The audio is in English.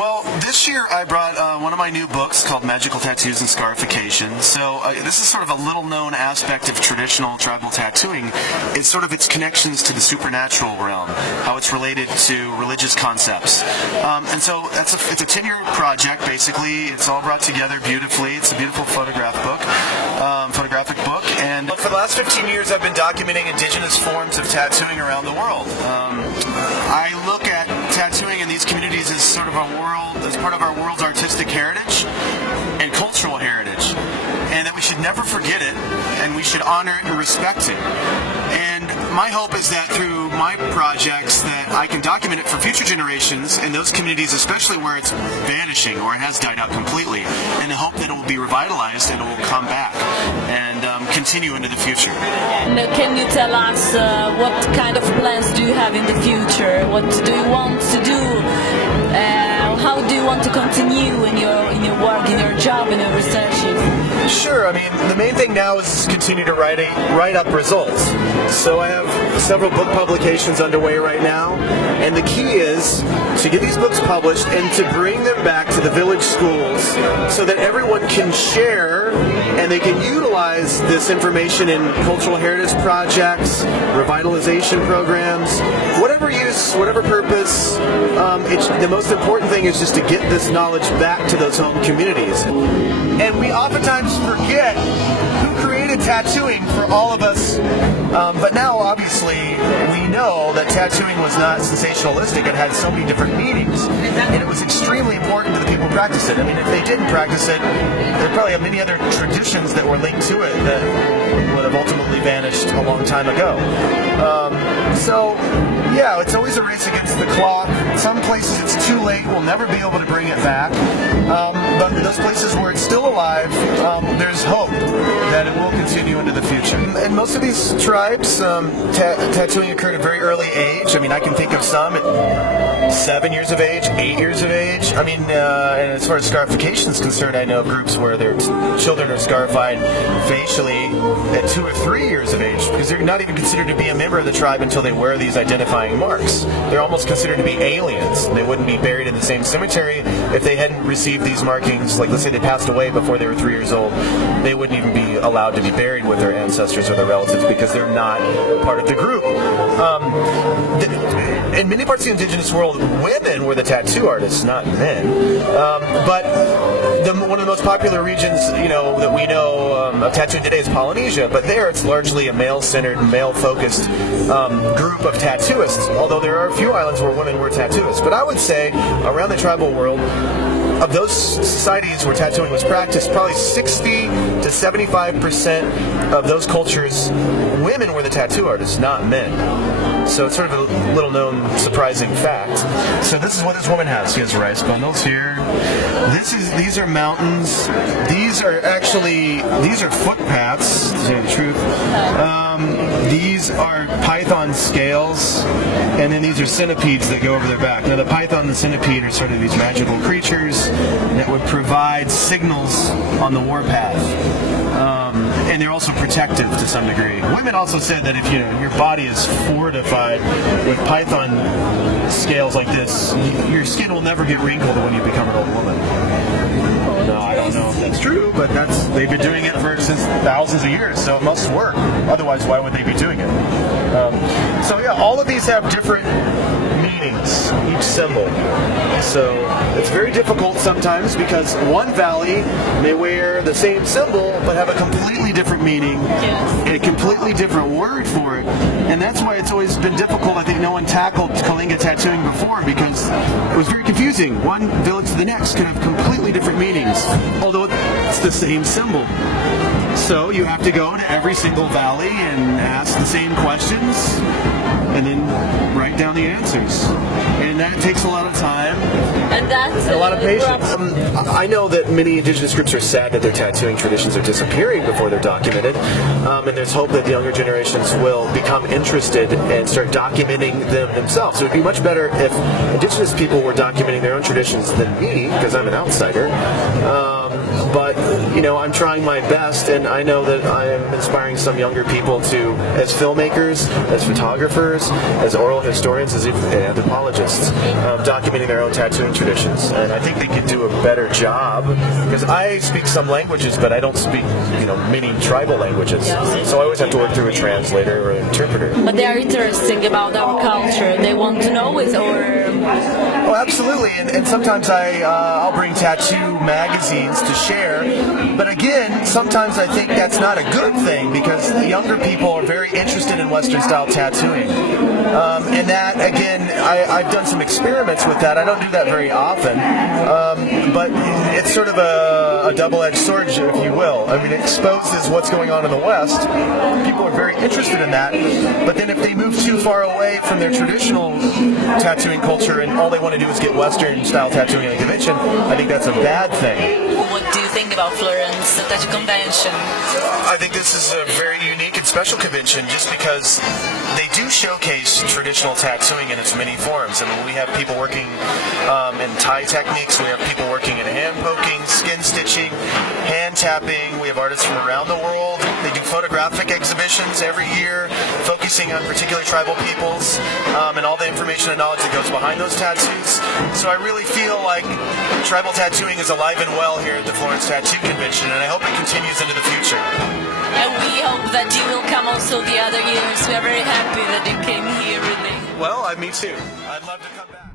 Well, this year I brought one of my new books called Magical Tattoos and Scarification. So this is sort of a little-known aspect of traditional tribal tattooing. It's sort of its connections to the supernatural realm, how it's related to religious concepts. And so it's a 10-year project, basically. It's all brought together beautifully. It's a beautiful photographic book. And for the last 15 years, I've been documenting indigenous forms of tattooing around the world. I look at tattooing in these communities as sort of as part of our world's artistic heritage and cultural heritage, and that we should never forget it, and we should honor it and respect it. And my hope is that through my projects that I can document it for future generations in those communities, especially where it's vanishing or it has died out completely, and the hope that it will be revitalized and it will come back and continue into the future. Can you tell us what kind of plans do you have in the future? What do you want to do? How do you want to continue in your work, in your job, in your researches? Sure. I mean, the main thing now is continue to write up results. So I have several book publications underway right now, and the key is to get these books published and to bring them back to the village schools so that everyone can share and they can utilize this information in cultural heritage projects, revitalization programs, whatever use, whatever purpose. The most important thing is just to get this knowledge back to those home communities. And we oftentimes forget who created tattooing for all of us, but now obviously we know that tattooing was not sensationalistic. It had so many different meanings, and it was extremely important to the people who practice it. I mean, if they didn't practice it, there probably have many other traditions that were linked to it that would have ultimately vanished a long time ago. So yeah, it's always a race against the clock. Some places it's too late, we'll never be able to bring it back. But in those places where it's still alive, there's hope that it will continue into the future. In most of these tribes, tattooing occurred at a very early age. I mean, I can think of some at 7 years of age, 8 years of age. I mean, and as far as scarification is concerned, I know of groups where their children are scarified facially at 2 or 3 years of age, because they're not even considered to be a member of the tribe until they wear these identifying marks. They're almost considered to be aliens. They wouldn't be buried in the same cemetery if they hadn't received these markings. Like, let's say they passed away before they were 3 years old, they wouldn't even be allowed to be buried with their ancestors or their relatives because they're not part of the group. In many parts of the indigenous world, women were the tattoo artists, not men. But one of the most popular regions, that we know of tattooing today is Polynesia. But there, it's largely a male-centered, male-focused group of tattooists. Although there are a few islands where women were tattooists. But I would say around the tribal world, of those societies where tattooing was practiced, probably 60 to 75% of those cultures, women were the tattoo artists, not men. So it's sort of a little-known, surprising fact. So this is what this woman has. She has rice bundles here. These are mountains. These are footpaths, to tell you the truth. These are python scales, and then these are centipedes that go over their back. Now the python and the centipede are sort of these magical creatures that would provide signals on the warpath. And they're also protective to some degree. Women also said that if your body is fortified with python scales like this, your skin will never get wrinkled when you become an old woman. No, I don't know if that's true, but they've been doing it since thousands of years, so it must work. Otherwise, why would they be doing it? So yeah, all of these have different meanings, each symbol. So it's very difficult sometimes because one valley may wear the same symbol but have a completely different meaning and a completely different word for it. And that's why it's always been difficult. I think no one tackled Kalinga tattooing before because it was very confusing. One village to the next could have completely different meanings, although it's the same symbol. So you have to go to every single valley and ask the same questions and then write down the answers. And that takes a lot of time and that's a lot of patience. I know that many indigenous groups are sad that their tattooing traditions are disappearing before they're documented, and there's hope that the younger generations will become interested and start documenting them themselves. It would be much better if indigenous people were documenting their own traditions than me, because I'm an outsider. but I'm trying my best, and I know that I am inspiring some younger people to, as filmmakers, as photographers, as oral historians, as anthropologists, documenting their own tattooing traditions. And I think they could do a better job, because I speak some languages, but I don't speak, many tribal languages. So I always have to work through a translator or an interpreter. But they are interesting about our culture. They want to know it, or... Oh, absolutely. And sometimes I'll bring tattoo magazines to share. But again, sometimes I think that's not a good thing, because the younger people are very interested in Western style tattooing. And that, again, I've done some experiments with that. I don't do that very often. But it's sort of a double-edged sword, if you will. I mean, it exposes what's going on in the West. People are very interested in that. But then if they move too far away from their traditional tattooing culture and all they want to do is get Western style tattooing at a convention, I think that's a bad thing. What do you think about Florence Tattoo Convention? I think this is a very unique and special convention, just because they do showcase traditional tattooing in its many forms. I mean, we have people working in Thai techniques, we have people working in hand poking, skin stitching, hand tapping, we have artists from around the world. They do photographic exhibitions every year, focusing on particular tribal peoples, and all the information and knowledge that goes behind those tattoos. So I really feel like tribal tattooing is alive and well here at the Florence Tattoo Convention, and I hope it continues into the future. And we hope that you will come also the other years. We are very happy that you came here, really. Well, me too. I'd love to come back.